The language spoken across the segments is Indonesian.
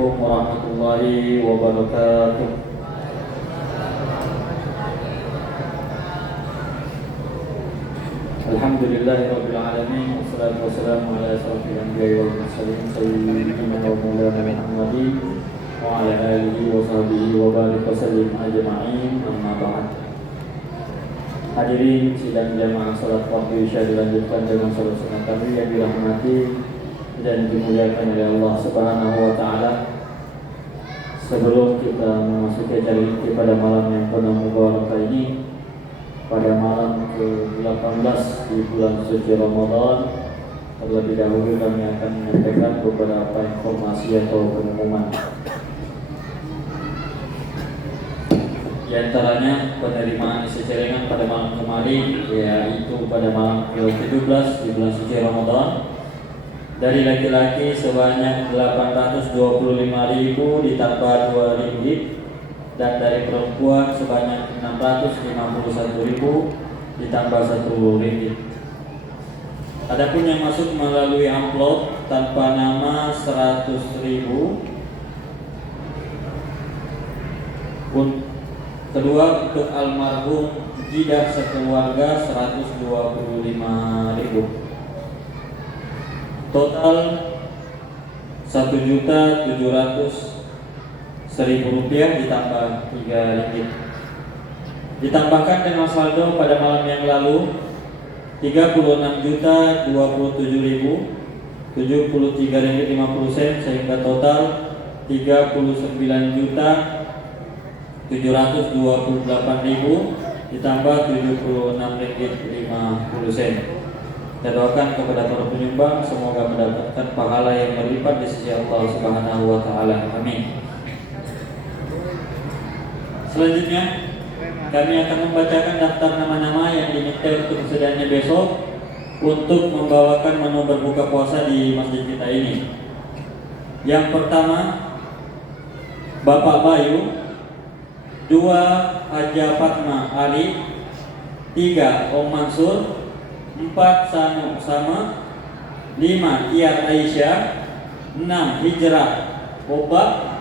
Assalamualaikum warahmatullahi wabarakatuh. Alhamdulillahirabbil alamin, wassalatu wassalamu ala asyrofil anbiya'i wal mursalin sayyidina wa maulana Muhammadin wa ala alihi wa sahbihi wa barik wa sallim ajma'in, amma ba'd. Hadirin sidang jamaah salat fardu Isya dilanjutkan dengan salat sunat kami yang dirahmati dan dimuliakan oleh Allah Subhanahu wa taala. Sebelum kita memasuki acara inti pada malam yang penuh mubarakah ini, pada malam ke-18 di bulan suci Ramadan, terlebih dahulu kami akan menyampaikan beberapa informasi atau pengumuman. Di antaranya penerimaan isi celengan pada malam kemarin, yaitu pada malam ke-17 di bulan suci Ramadan, dari laki-laki sebanyak 825.000 ditambah 2 ringgit, dan dari perempuan sebanyak 651.000 ditambah 1 ringgit. Adapun yang masuk melalui amplop tanpa nama 100.000. Kedua, untuk almarhum Jidah sekeluarga 125.000. Total 1.700.000 rupiah ditambah 3 ringgit. Ditambahkan dengan saldo pada malam yang lalu 36.027.073 ringgit 50 sen, sehingga total 39.728.000 ditambah 76 ringgit 50 sen. Kita doakan kepada para penyumbang semoga mendapatkan pahala yang berlipat di sisi Allah Subhanahu wa taala. Amin. Selanjutnya kami akan membacakan daftar nama-nama yang diminta untuk kesediaannya besok untuk membawakan menu berbuka puasa di masjid kita ini. Yang pertama, Bapak Bayu. 2, Haja Fatma Ali. 3, Om Mansur. 4, Sanu Sama. 5, Iyad Aisyah. 6, Hijrah Obak.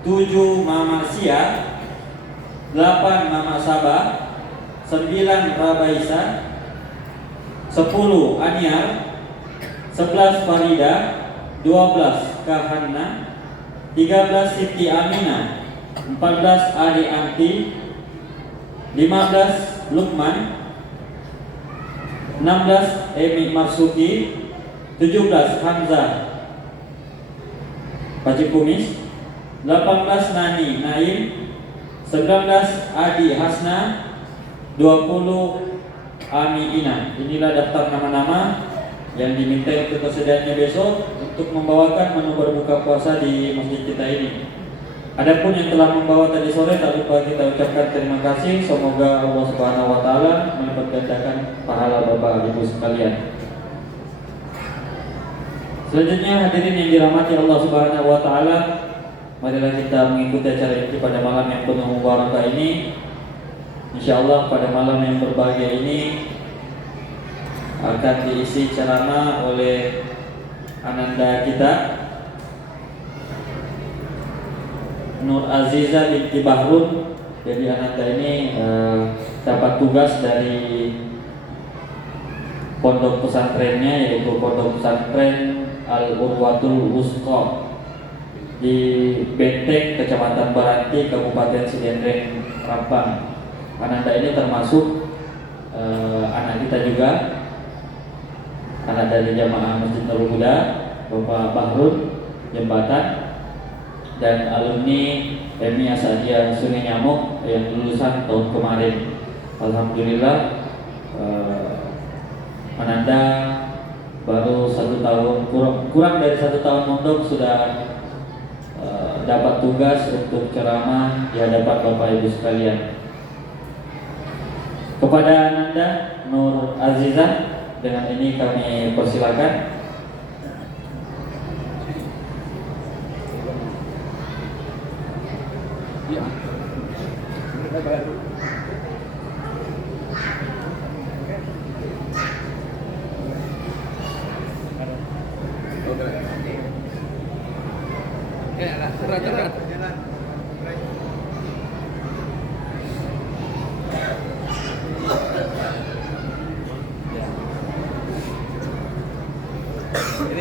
7, Mama Sia. 8, Mama Sabah. 9, Rabaisa. 10, Aniar. 11, Farida. 12, Kahanna. 13, Siti Amina. 14, Ari Anti. 15, Lukman. 16, Emi Marsuki. 17, Hamzah Paci Kumis. 18, Nani Naim. 19, Adi Hasna. 20, Ami Ina. Inilah daftar nama-nama yang diminta untuk kesediaannya besok untuk membawakan menu berbuka puasa di masjid kita ini. Adapun yang telah membawa tadi sore, tak lupa kita ucapkan terima kasih. Semoga Allah Subhanahu wa taala melipat gandakan pahala Bapak Ibu sekalian. Selanjutnya, hadirin yang dirahmati Allah Subhanahu wa taala, marilah kita mengikuti acara ini pada malam yang penuh mubarakah ini. Insyaallah pada malam yang berbahagia ini akan diisi ceramah oleh ananda kita Nur Aziza binti Bahrun. Jadi ananda ini dapat tugas dari pondok pesantrennya, yaitu pondok pesantren Al-Urwatul Wusqa di Benteng, Kecamatan Baranti, Kabupaten Sidendreng, Rempang. Ananda ini termasuk anak kita juga, anak dari jamaah Masjid Nurul Huda, Bapak Bahrun Jembatan, dan alumni MI Asadiyah Sungai Nyamuk yang lulusan tahun kemarin. Alhamdulillah, Ananda baru 1 tahun, kurang dari 1 tahun mondok sudah dapat tugas untuk ceramah di hadapan Bapak Ibu sekalian. Kepada Ananda Nur Azizah, dengan ini kami persilakan. Ini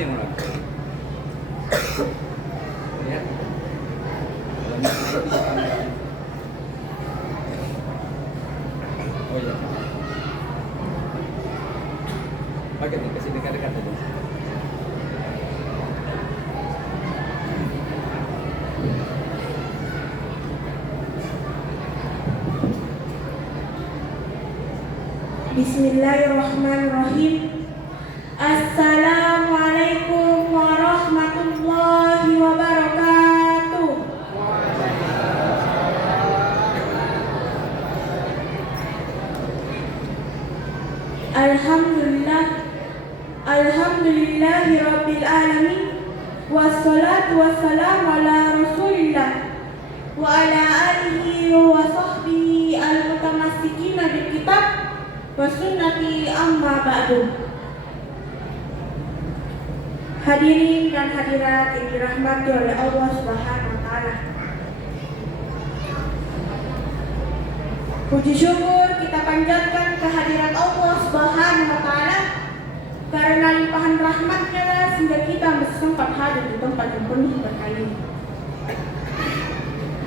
yang mana? Ya. Oh iya. Oke, kasih dekat-dekat aja. Bismillahirrahmanirrahim. Assalamualaikum warahmatullahi wabarakatuh. Alhamdulillahi rabbil alamin. Wassalatu wassalamu ala rasulillah wa ala alihi wa sahbihi al-mutamassikina bil kitab wa sunnati amma ba'du. Hadirin dan hadirat yang dirahmati oleh Allah Subhanahu wa taala. Puji syukur kita panjatkan kehadirat Allah Subhanahu wa taala karena limpahan rahmat-Nya sehingga kita masih sempat hadir di tempat yang penuh berkah ini.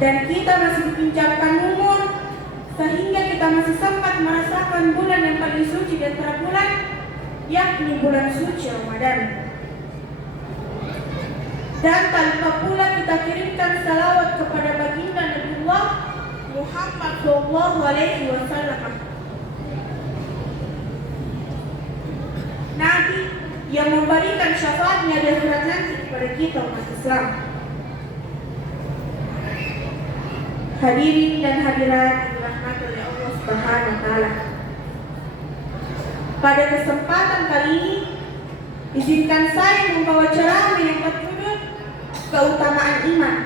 Dan kita masih dipinjamkan umur sehingga kita masih sempat merasakan bulan yang paling suci di antara bulan, yakni bulan suci Ramadan. Dan tanpa pula kita kirimkan salawat kepada baginda Nabiullah Muhammad SAW, Nabi yang memberikan syafaatnya di akhirat nanti kepada kita umat Islam. Hadirin dan hadirat yang dirahmati oleh Allah Subhanahu wa taala. Pada kesempatan kali ini, izinkan saya membawa ceramah yang berjudul Keutamaan Iman.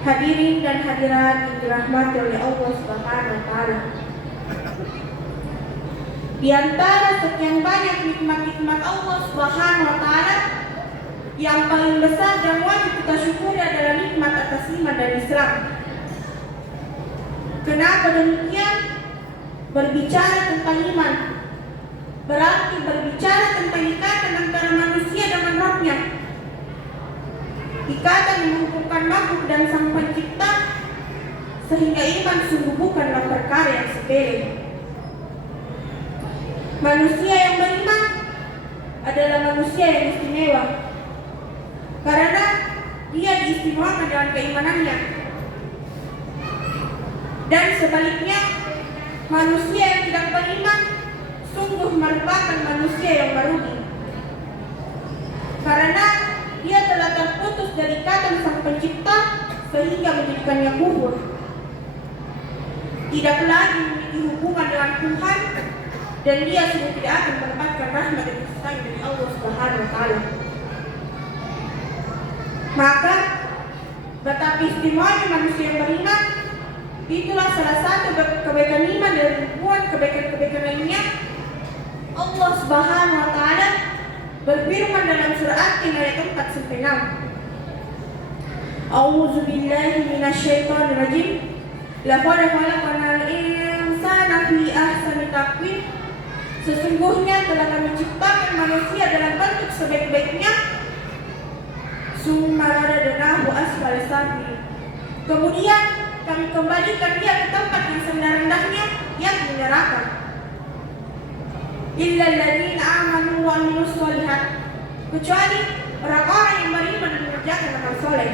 Hadirin dan hadirat yang dirahmati oleh Allah Subhanahu wa taala. Di antara sekian banyak nikmat-nikmat Allah Subhanahu wa taala, yang paling besar dan wajib kita syukuri adalah nikmat atas iman dan Islam. Kenapa demikian? Berbicara tentang iman berarti berbicara tentang ikatan antara manusia dengan Rabb-Nya. Ikatan yang menghubungkan makhluk dan Sang Pencipta, sehingga iman sungguh bukanlah perkara yang sepele. Manusia yang beriman adalah manusia yang istimewa karena dia diistimewakan dengan keimanannya. Dan sebaliknya, manusia yang tidak beriman sungguh merupakan manusia yang merugi karena dia telah terputus dari ikatan Sang Pencipta sehingga menjadikannya kufur, tidak lagi memiliki hubungan dengan Tuhan, dan dia sudah tidak akan mendapatkan rahmat dan kasih sayang dari Allah Subhanahu wa taala. Maka betapa istimewanya manusia yang beriman, itulah salah satu kebaikan iman dan ribuan kebaikan-kebaikan lainnya. Allah Subhanahu wa taala berfirman dalam surah At-Tin ayat 4-6. A'udzu billahi minasyaitonir rajim. Laqad khalaqnal insana fi ahsani taqwim. Sesungguhnya telah kami ciptakan manusia dalam bentuk sebaik-baiknya. Summa radadnahu asfala safilin. Kemudian kami kembalikan dia ke tempat yang serendah-rendahnya, yakni neraka. Illa alladziina aamanu wa 'amilus shalihat, kecuali orang-orang yang beriman dan mengerjakan amal soleh.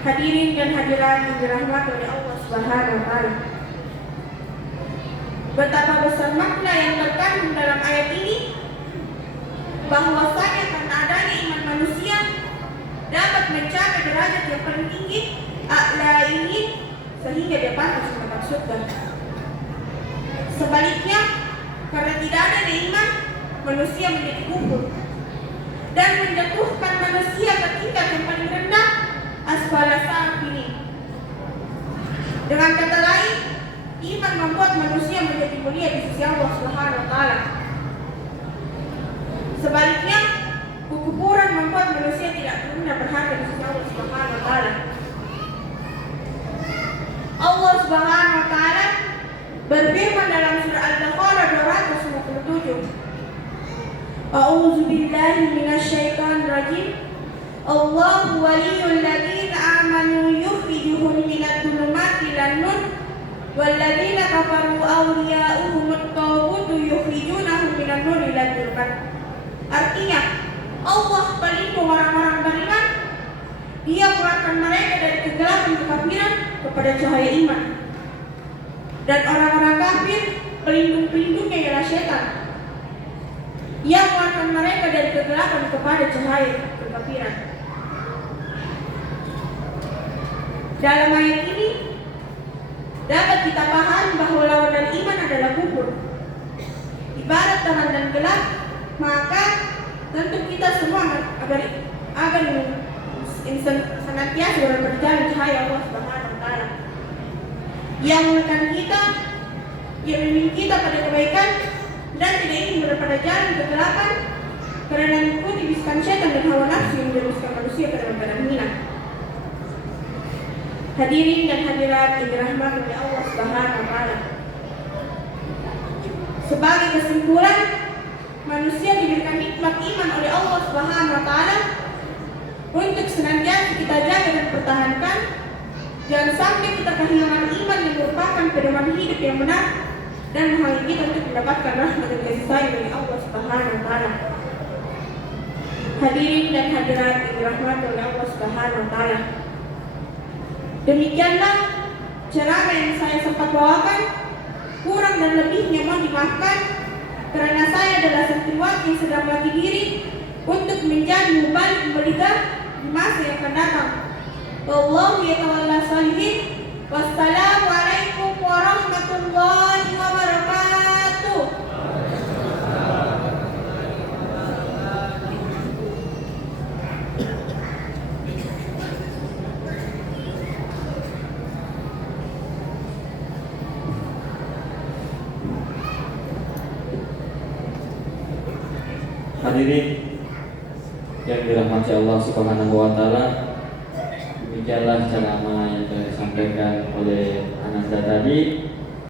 Hadirin dan hadirat yang dirahmati oleh Allah Subhanahu wa taala. Betapa besar makna yang terkandung dalam ayat ini, bahwasanya karena adanya iman manusia dapat mencapai derajat yang paling tinggi, a'la ini, sehingga dia pantas mendapat surga. Sebaliknya, karena tidak ada iman, manusia menjadi kufur dan menjatuhkan manusia ke tingkat yang paling rendah, asfala safilin. Dengan kata lain, iman membuat manusia menjadi mulia di sisi Allah Subhanahu wa taala. Sebaliknya, kekufuran membuat manusia tidak pernah A'udzu billahi minasyaitonir rajim. Allahu waliyul ladzina amanu yukhrijuhum minadh dhulumati ilan nur wal ladzina kafaru awliya'uhumut taghutu yukhrijunahum minan nur ilal dhulumat. Artinya, Allah pelindung orang-orang beriman. Dia mengeluarkan mereka dari kegelapan kekafiran kepada cahaya iman. Dan orang-orang kafir, pelindung-pelindungnya ialah setan. Ia mengeluarkan mereka dari kegelapan kepada cahaya kekafiran. Dalam ayat ini dapat kita pahami bahwa lawan dari iman adalah kufur. Ibarat terang dan gelap, maka tentu kita semua agar senantiasa berjalan cahaya Allah Subhanahu wa taala. Yang menekan kita, yang membimbing kita pada kebaikan dan tidak ingin berada jalan kegelapan karena mengikuti bisikan syaitan dan hawa nafsu yang menjerumuskan manusia ke dalam keadaan hina. Hadirin dan hadirat yang dirahmati oleh Allah Subhanahu wa taala. Sebagai kesimpulan, manusia diberikan nikmat iman oleh Allah Subhanahu wa taala untuk senantiasa kita jaga dan pertahankan. Jangan sampai kita kehilangan iman yang merupakan pedoman hidup yang benar dan menghalangi kita untuk mendapatkan rahmat dan kasih sayang dari Allah Subhanahu wa taala. Hadirin dan hadirat yang dirahmati oleh Allah Subhanahu wa taala. Demikianlah ceramah yang saya sempat bawakan. Kurang dan lebihnya mohon dimaafkan karena saya adalah santriwati yang sedang melatih diri untuk menjadi mubalik mubaligah di masa yang akan datang. Wallahu yatawalla shalihin. Wassalamualaikum warahmatullahi wabarakatuh. Hadirin yang dirahmati Allah Subhanahu wa taala, demikianlah ceramah yang telah disampaikan oleh Ananda tadi.